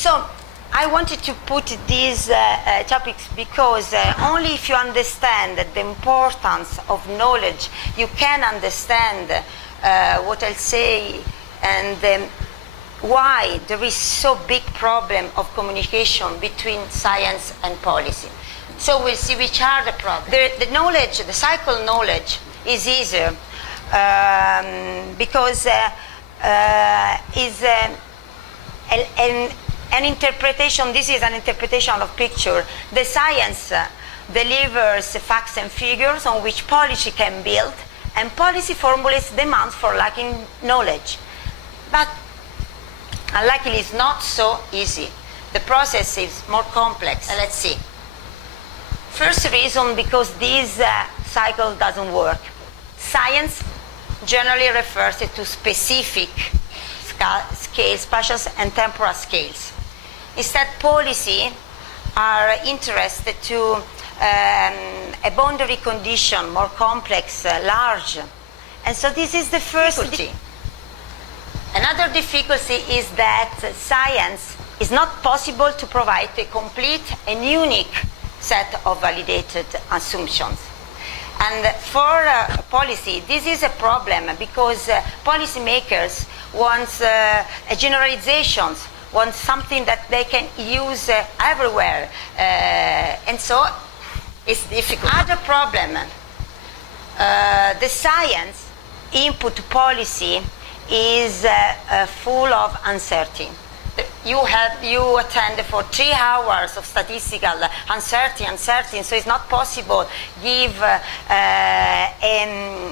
So I wanted to put these topics because only if you understand the importance of knowledge, you can understand what I'll say and why there is so big problem of communication between science and policy. So we'll see which are the problems. The knowledge, the cycle knowledge is easier because is an interpretation. This is an interpretation of picture. The science delivers facts and figures on which policy can build, and policy formulates demands for lacking knowledge. But unluckily, it's not so easy. The process is more complex. Let's see. First reason, because this cycle doesn't work. Science generally refers to specific scales, spatial and temporal scales. Instead, policy are interested to a boundary condition, more complex, large. And so this is the first difficulty. Another difficulty is that science is not possible to provide a complete and unique set of validated assumptions. And for policy, this is a problem because policymakers want generalizations, want something that they can use everywhere. And so it's difficult. Other problem, the science input to policy is full of uncertainty. You attend for 3 hours of statistical uncertainty, so it's not possible give and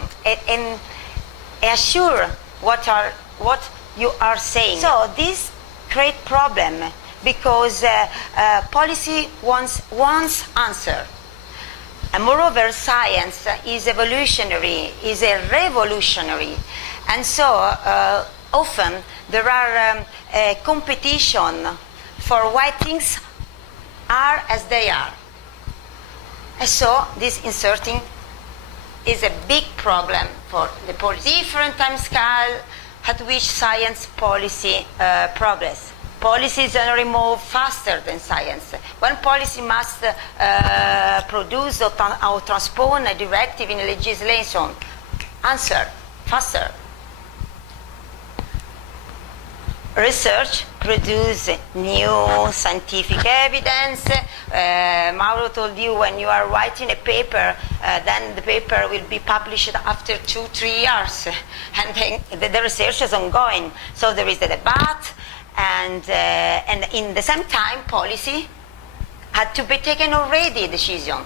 assure what you are saying. So this create problem because policy wants answer. And moreover, science is evolutionary, is a revolutionary. And so often there are competition for why things are as they are. And so this inserting is a big problem for the policy. Different time scale at which science policy progress. Policies generally move faster than science. When policy must produce or transpose a directive in a legislation, answer faster. Research produce new scientific evidence. Mauro told you when you are writing a paper, then the paper will be published after 2-3 years, and then the research is ongoing. So there is a debate, and in the same time, policy had to be taken already a decision,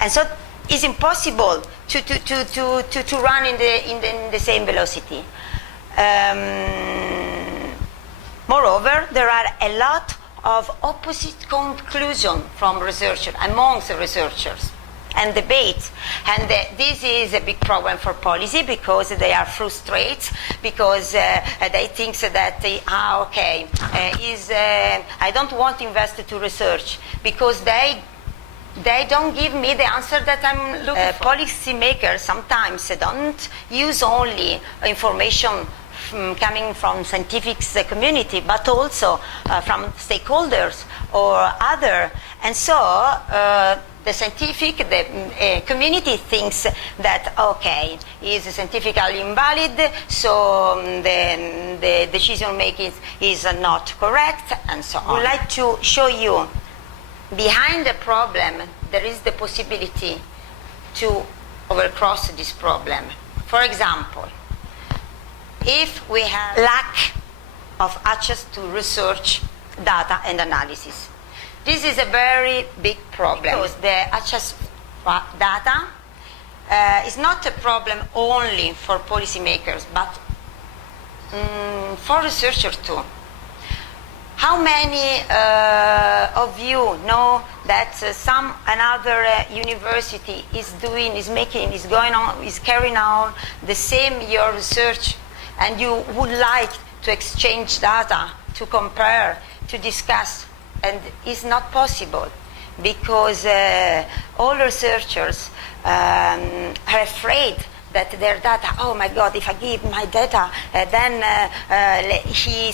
and so it's impossible to run in the same velocity. Moreover, there are a lot of opposite conclusions from researchers, amongst the researchers, and debates. And this is a big problem for policy because they are frustrated, because they think that, I don't want to invest to research because they don't give me the answer that I'm looking for. Policymakers sometimes don't use only information coming from scientific community, but also from stakeholders or other. And so the scientific community thinks that, okay, is scientifically invalid, so the decision making is not correct, and so on. I would like to show you behind the problem there is the possibility to overcross this problem. For example, if we have lack of access to research data and analysis, this is a very big problem because the access data is not a problem only for policymakers, but for researchers too. How many of you know that another university is carrying on the same your research, and you would like to exchange data, to compare, to discuss, and it's not possible because all researchers are afraid that their data, oh my God, if I give my data, then he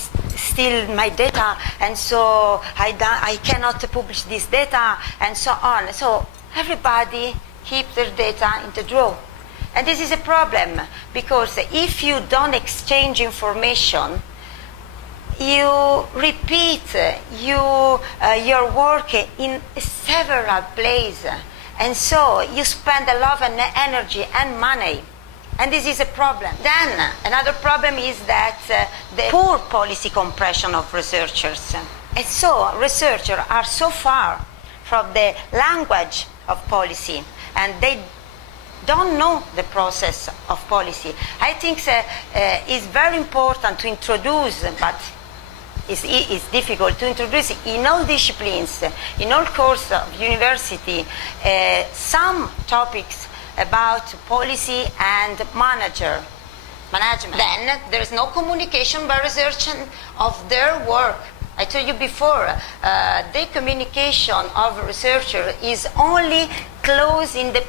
steal my data, and so I cannot publish this data, and so on. So everybody keeps their data in the drawer. And this is a problem, because if you don't exchange information, you repeat your work in several places. And so you spend a lot of energy and money. And this is a problem. Then another problem is that the poor policy comprehension of researchers. And so researchers are so far from the language of policy, and they don't know the process of policy. I think it's very important to introduce, but it's difficult to introduce in all disciplines, in all courses of university, some topics about policy and management. Then there is no communication by researchers of their work. I told you before, the communication of researchers is only closed in the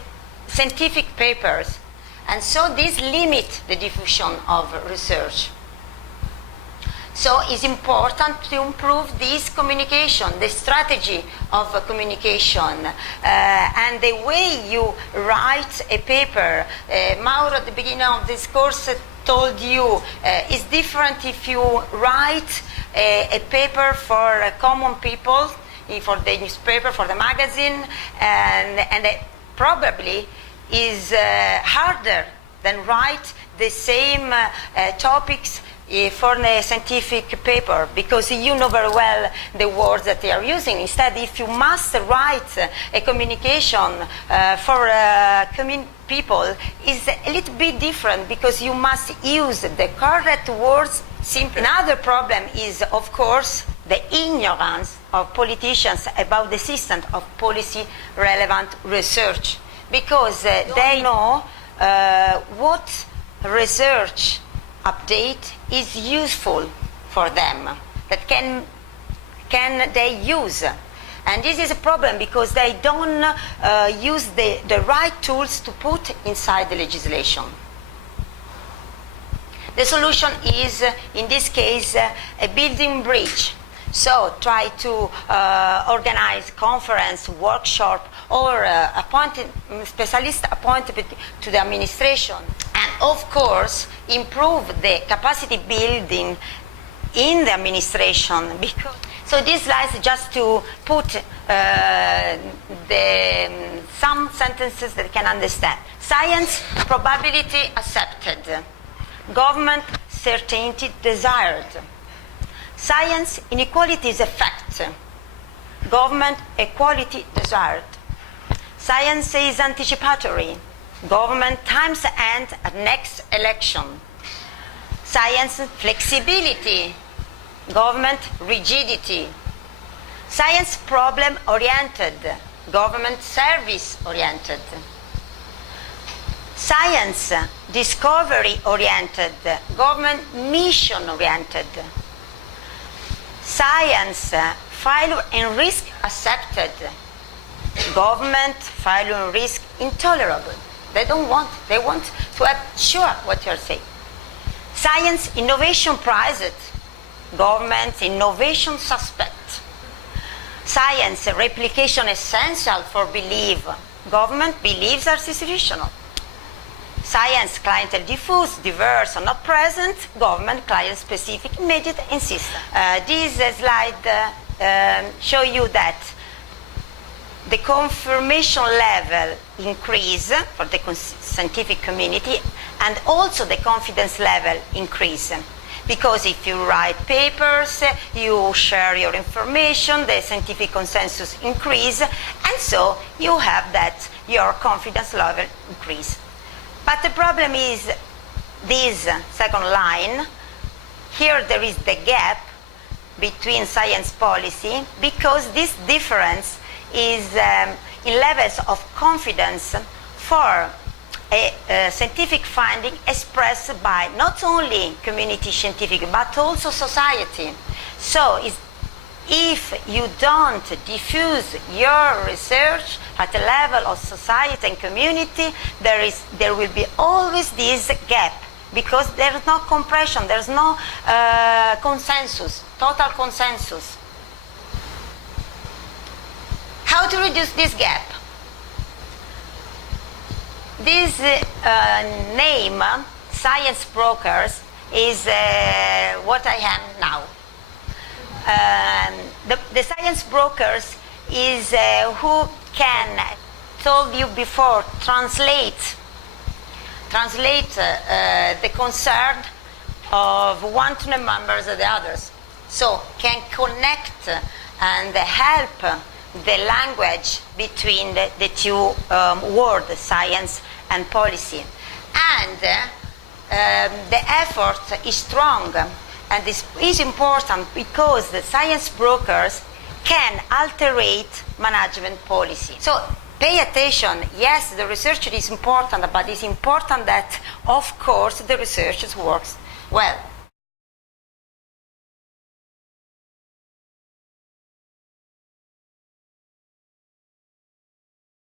scientific papers, and so this limits the diffusion of research. So it's important to improve this communication, the strategy of communication, and the way you write a paper. Mauro, at the beginning of this course, told you it's different if you write a paper for common people, for the newspaper, for the magazine, and probably is harder than write the same topics for a scientific paper, because you know very well the words that they are using. Instead, if you must write a communication for people, is a little bit different, because you must use the correct words simply. Another problem is, of course, the ignorance of politicians about the system of policy relevant research, because they know what research update is useful for them, that can they use. And this is a problem, because they don't use the right tools to put inside the legislation. The solution is, in this case, a building bridge. So try to organize conference, workshop, or specialist appointed to the administration. And of course, improve the capacity building in the administration. Because, so this slide is just to put some sentences that can understand. Science, probability accepted. Government, certainty desired. Science, inequality is a fact. Government, equality desired. Science is anticipatory. Government, times end at next election. Science, flexibility. Government, rigidity. Science, problem-oriented. Government, service-oriented. Science, discovery-oriented. Government, mission-oriented. Science, failure and risk accepted. Government, failure and risk intolerable. They don't want, they want to have sure what you're saying. Science, innovation prized. Government, innovation suspect. Science, replication essential for belief. Government, beliefs are situational. Science, clientele diffuse, diverse, or not present. Government, client-specific, immediate, insistent. This slide show you that the confirmation level increase for the scientific community, and also the confidence level increase. Because if you write papers, you share your information, the scientific consensus increase, and so you have that your confidence level increase. But the problem is this second line. Here there is the gap between science policy, because this difference is in levels of confidence for a scientific finding expressed by not only community scientific but also society. So if you don't diffuse your research at the level of society and community, there will be always this gap, because there is no compression, there is no consensus. total consensus. How to reduce this gap? This name, science brokers, is what I am now. The science brokers is who can, told you before, translate the concern of one to the members of the others. So can connect and help the language between the two words, science and policy. And the effort is strong, and this is important because the science brokers can alterate management policy. So pay attention. Yes, the research is important, but it's important that, of course, the research works well.